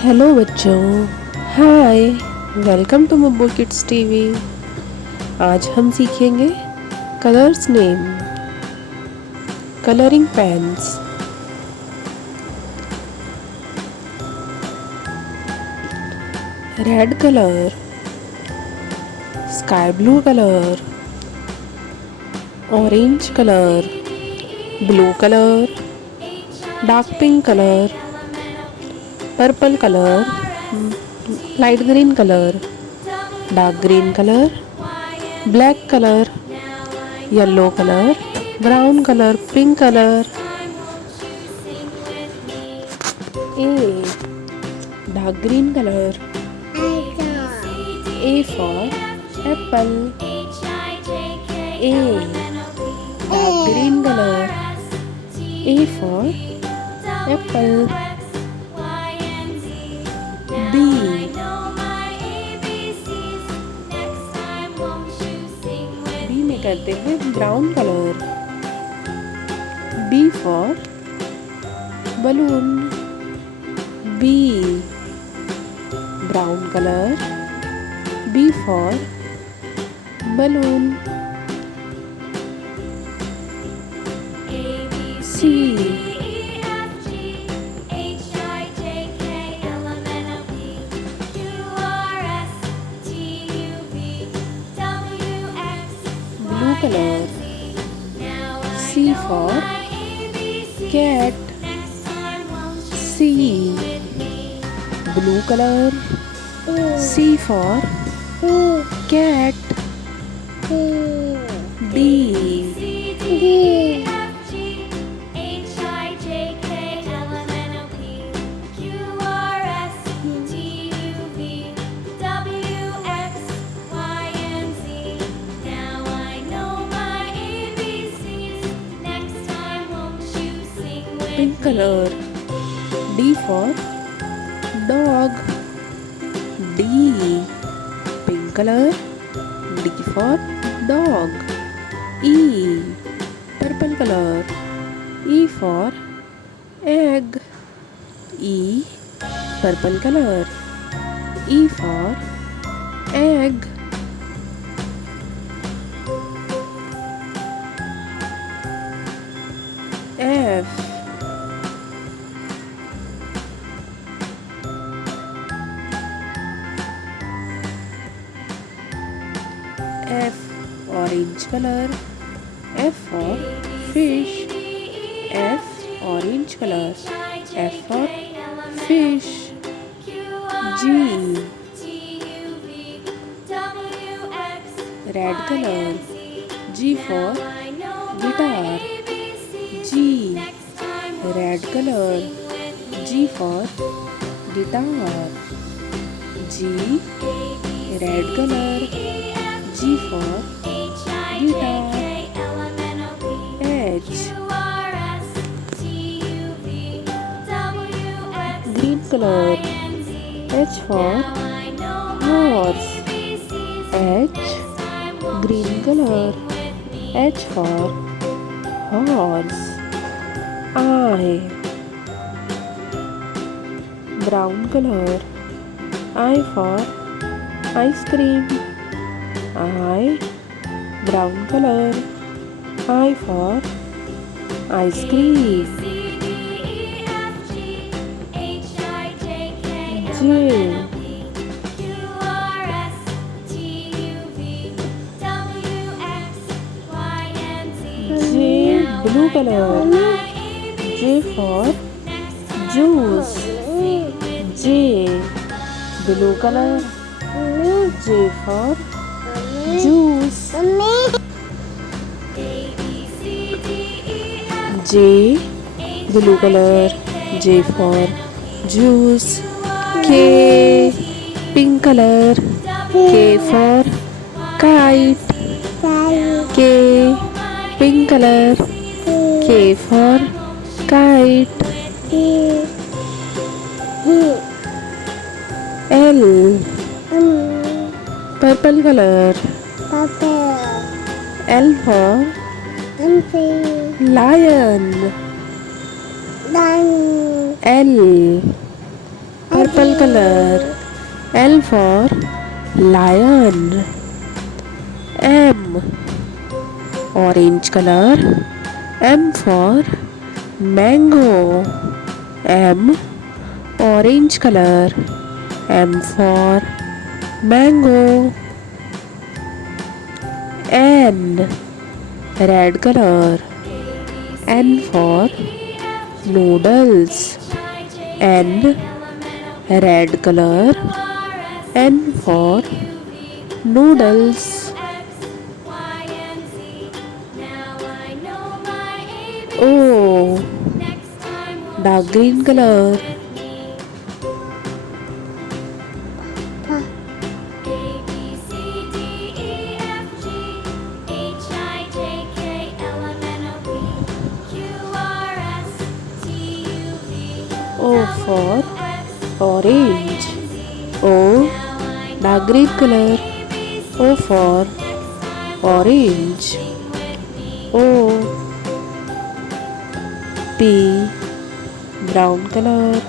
Hello बच्चों, hi, welcome to Mubbu kids TV. आज हम सीखेंगे colours name, colouring pens. Red colour, sky blue colour, orange colour, blue colour, dark pink colour, purple colour, light green colour, dark green colour, black colour, yellow colour, brown colour, pink colour. A, dark green color. A for apple. A, dark green color. A for apple. B, B में करते हैं brown colour. B for balloon. B, brown color. B for balloon. C, blue color. C for cat. C, blue color. C for cat. D, pink color. D for dog. D, pink color. D for dog. E, purple color. E for egg. E, purple color. E for egg. F, F, orange color. F for fish. F, orange color. F for fish. G, red color. G for guitar. G, red color. G for guitar. G, red color. G for guitar. H, green color. H for horse. H, green color. H for horse. I, brown color. I for ice cream. I, brown color. I for ice cream. J, J, blue color. J for juice. J, blue color. J for juice. J, blue color. J for juice. K, pink color. K for kite. K, pink color. K for kite. L, purple color. L for lion. L, purple color. L for lion. M. Orange color. M for mango. M. Orange color. M for mango. N. Red color. N for noodles. N. Red color. N for noodles. O. Dark green color. O for orange. O. Dark green color. O for orange. O. P. Brown color.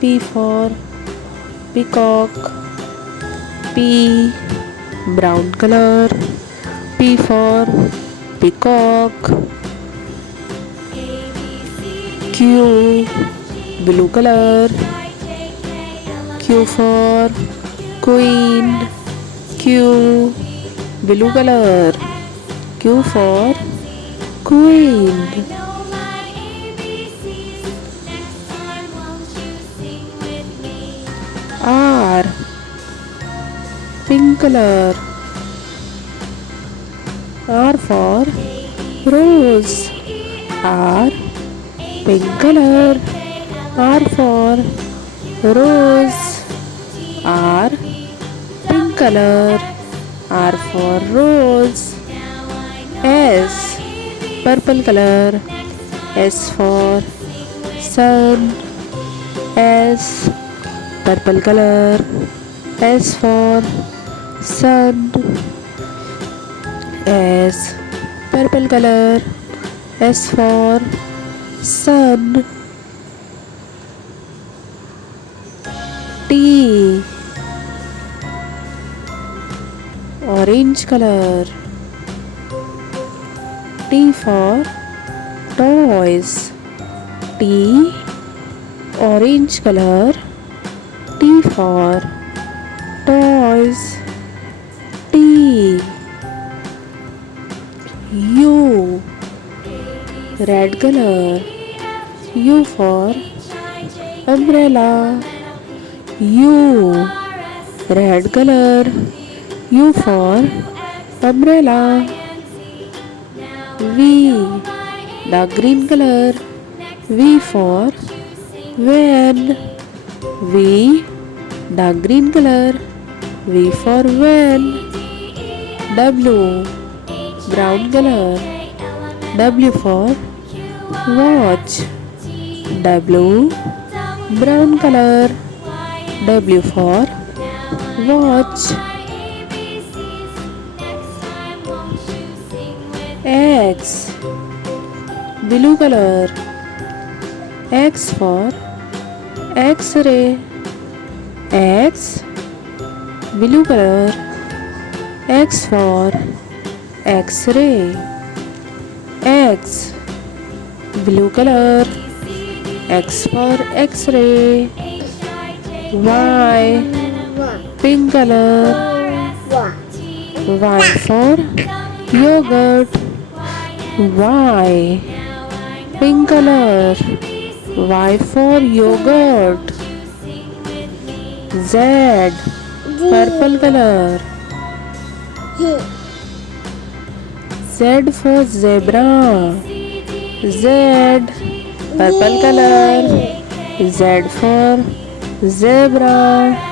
P for peacock. P. Brown color. P for peacock. Q. Blue color. Q for queen. Q. Blue color. Q for queen. R. Pink color. R for rose. R. Pink color. R for rose. R. Pink color. R for rose. S. Purple color. S for sun. S. Purple color. S for sun. S. Purple color. S for sun. T. Orange color. T for toys. T. Orange color. T for toys. T. U. Red color. U for umbrella. U. Red color. U for umbrella. V. Dark green color. V for van. V. Dark green color. V for van. W. Brown color. W for watch. W. Brown color. W for watch. X. Blue color. X for X-ray. X. Blue color. X for X-ray. X. Blue color. X for X-ray. Y. Pink color. Y for yogurt. Y. Pink color. Y for yogurt. Z. Purple color. Z for zebra. Z. Purple color. Z for zebra.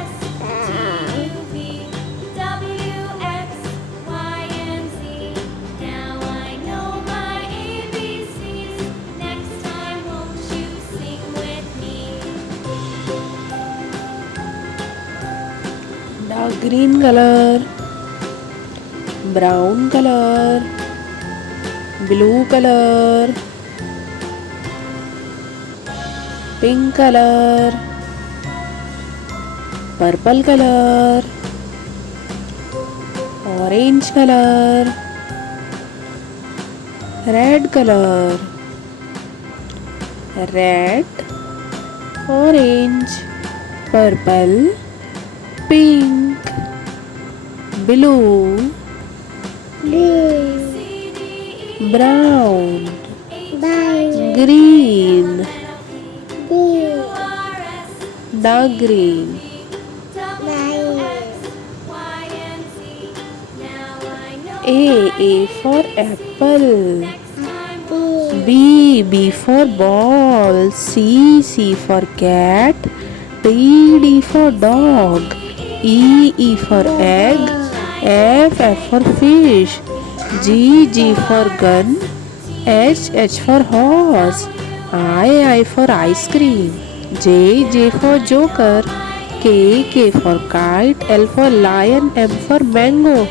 Dark green color. Brown color. Blue color. Pink color. purple color, orange color, red color, red, orange, purple, pink, blue, brown, green, dark green. A for apple. B for ball. C for cat. D for dog. E for egg. F for fish. G for gun. H for horse. I for ice cream. J for joker. K for kite. L for lion. M for mango.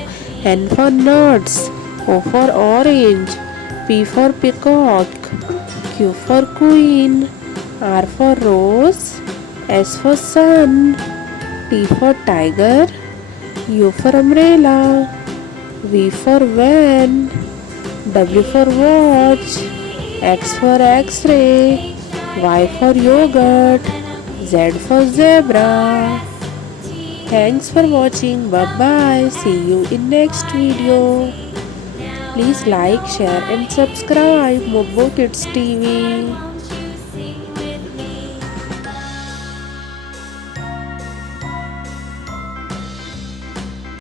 N for nuts. O for orange. P for peacock. Q for queen. R for rose. S for sun. T for tiger. U for umbrella. V for van. W for watch. X for x-ray. Y for yogurt. Z for zebra. Thanks for watching. Bye bye. See you in next video. Please like, share and subscribe Mobo Kids TV.